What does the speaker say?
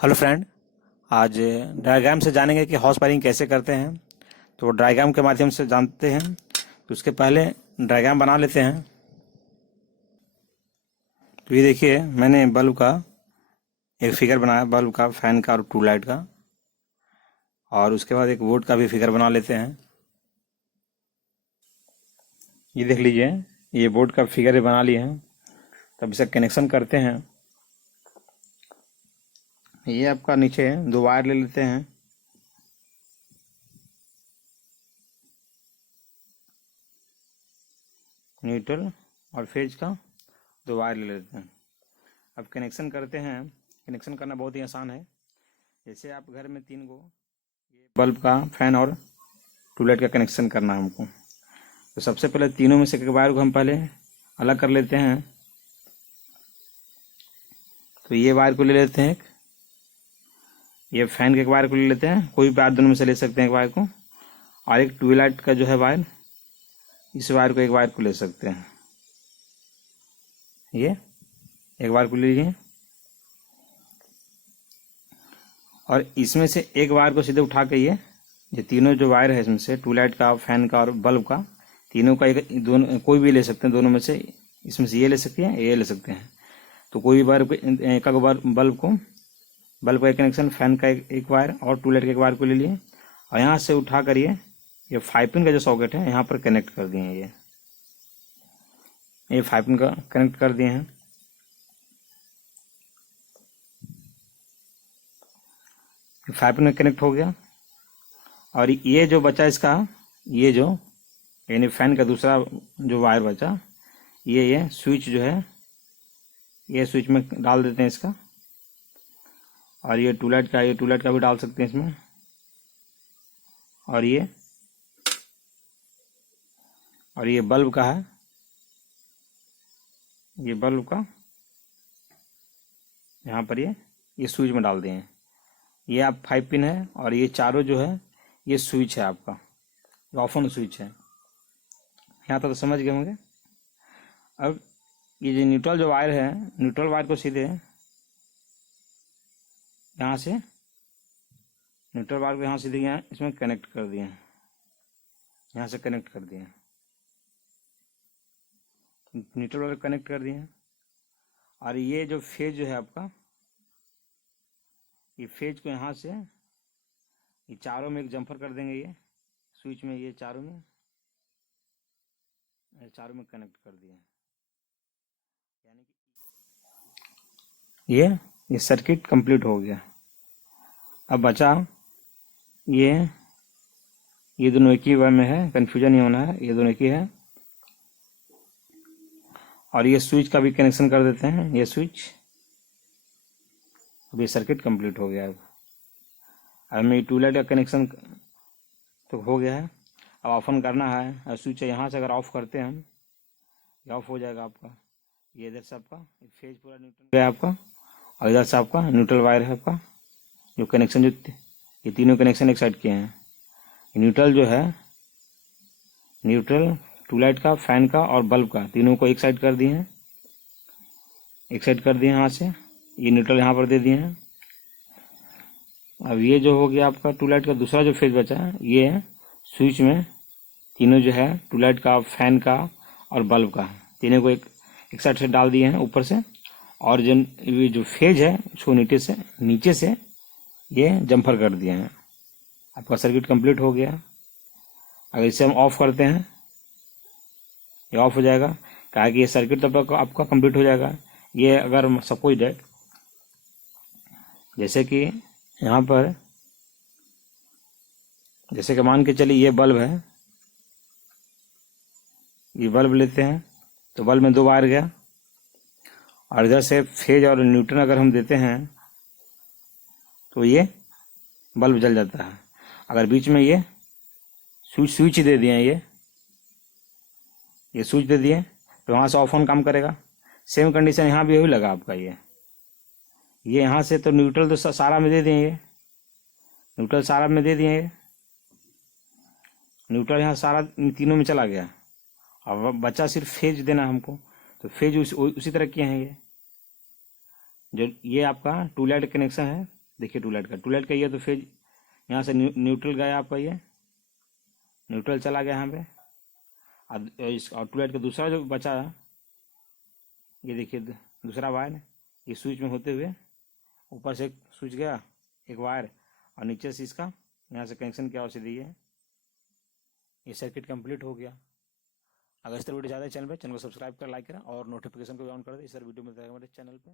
Hello friend. आज diagram से जानेंगे कि हाउस वायरिंग कैसे करते हैं। तो डायग्राम के माध्यम से जानते हैं। तो उसके पहले डायग्राम बना लेते हैं। तो ये देखिए, मैंने बल्ब का एक फिगर बनाया, बल्ब का, फैन का और ट्यूबलाइट का। और उसके बाद एक बोर्ड का भी फिगर बना लेते हैं। ये देख लीजिए, ये बोर्ड का फिगर बना लिए हैं। तब इसे कनेक्शन करते हैं। ये आपका नीचे दो वायर ले लेते हैं। न्यूट्रल और फेज का दो वायर ले लेते हैं। अब कनेक्शन करते हैं। कनेक्शन करना बहुत ही आसान है। जैसे आप घर में 3 गो बल्ब का, फैन और ट्यूबलाइट का कनेक्शन करना है हमको। तो सबसे पहले तीनों में से एक वायर को हम पहले अलग कर लेते हैं। तो ये वायर को ले लेते हैं, ये फैन के एक वायर को ले लेते हैं। कोई भी वायर दोनों में से ले सकते हैं एक वायर को। और एक ट्यूबलाइट का जो है वायर, इस वायर को, एक वायर को ले सकते हैं। ये एक वायर को ले लीजिए और इसमें से एक वायर को सीधे उठा के ये तीनों जो वायर है इसमें से, ट्यूबलाइट का, फैन का और बल्ब का, तीनों का एक, दोनों कोई भी ले सकते हैं। दोनों में से, इसमें से ये ले सकते हैं, ये ले सकते हैं। तो कोई भी वायर को, एक बल्ब का एक कनेक्शन, फैन का एक वायर और ट्यूबलाइट का एक वायर को ले लिए। और यहाँ से उठा कर ये 5 पिन का जो सॉकेट है यहाँ पर कनेक्ट कर दिए हैं। ये 5 पिन का कनेक्ट कर दिए हैं। ये 5 पिन में कनेक्ट हो गया। और ये जो बचा इसका, ये जो यानी फैन का दूसरा जो वायर बचा, ये स्विच जो है, ये स्विच में डाल देते हैं इसका। और ये ट्यूबलाइट का भी डाल सकते हैं इसमें। और ये बल्ब का है, ये बल्ब का यहाँ पर ये स्विच में डाल दिए। ये आप 5 पिन है और ये चारों जो है ये स्विच है आपका, ऑफ ऑन स्विच है। यहाँ तक तो समझ गए होंगे। अब ये जो न्यूट्रल जो वायर है, न्यूट्रल वायर को सीधे यहाँ से, न्यूट्रल वायर को यहाँ सीधे यहाँ इसमें कनेक्ट कर दिए, यहाँ से कनेक्ट कर दिए, न्यूट्रल वायर कनेक्ट कर दिए। और ये जो फेज जो है आपका, ये फेज को यहाँ से ये चारों में एक जम्फर कर देंगे, ये स्विच में, ये चारों में कनेक्ट कर दिए। यानी कि ये सर्किट कंप्लीट हो गया। अब बचा ये दोनों एक ही वायर में है, कंफ्यूजन नहीं होना है, ये दोनों एक ही है। और ये स्विच का भी कनेक्शन कर देते हैं, ये स्विच। अब ये सर्किट कंप्लीट हो गया। अब हमें ट्यूबलाइट का कनेक्शन तो हो गया है। अब ऑफ ऑन करना है। और स्विच यहाँ से अगर ऑफ करते हैं हम, ये ऑफ हो जाएगा आपका। ये इधर से आपका फेज पूरा न्यूट्रल है आपका, और इधर से आपका न्यूट्रल वायर है आपका। जो कनेक्शन, जो ये तीनों कनेक्शन एक साइड के हैं। न्यूट्रल जो है, न्यूट्रल ट्यूबलाइट का, फैन का और बल्ब का, तीनों को एक साइड कर दिए हैं, एक साइड कर दिए यहाँ से। ये न्यूट्रल यहाँ पर दे दिए हैं। अब ये जो हो गया आपका ट्यूबलाइट का दूसरा जो फेज बचा है, ये स्विच में तीनों जो है, ट्यूबलाइट का, फैन का और बल्ब का, तीनों को एक साइड से डाल दिए हैं ऊपर से। और ये जो फेज है उसको नीचे से ये जम्फर कर दिए हैं। आपका सर्किट कंप्लीट हो गया। अगर इसे हम ऑफ करते हैं, ये ऑफ हो जाएगा। कहा कि ये सर्किट तब आपका कंप्लीट हो जाएगा। ये अगर सपोज दैट, जैसे कि यहाँ पर, जैसे कि मान के चलिए ये बल्ब है, ये बल्ब लेते हैं। तो बल्ब में 2 वायर गया और इधर से फेज और न्यूट्रल अगर हम देते हैं तो ये बल्ब जल जाता है। अगर बीच में ये स्विच दे दिए, ये स्विच दे दिए, तो वहाँ से ऑफ ऑन काम करेगा। सेम कंडीशन यहाँ भी वही लगा आपका। ये यहाँ से तो न्यूट्रल तो सारा में दे दिए, न्यूट्रल सारा में दे दिए, न्यूट्रल यहाँ सारा तीनों में चला गया। अब बचा सिर्फ फेज देना हमको। तो फेज उसी तरह किए हैं। ये जो ये आपका ट्यूबलाइट कनेक्शन है, देखिए ट्यूबलाइट का ये तो फिर यहाँ से न्यूट्रल गया आपका, ये न्यूट्रल चला गया यहाँ पे। और ट्यूबलाइट का दूसरा जो बचा है, ये देखिए दूसरा वायर, ये स्विच में होते हुए ऊपर से एक स्विच गया, एक वायर, और नीचे से इसका यहाँ से कनेक्शन किया और सीधे ये सर्किट कंप्लीट हो गया। अगर इस तरह वीडियो ज़्यादा चैनल को सब्सक्राइब कर, लाइक करें और नोटिफिकेशन को ऑन कर दें। इस तरह वीडियो मिलता है हमारे चैनल पे।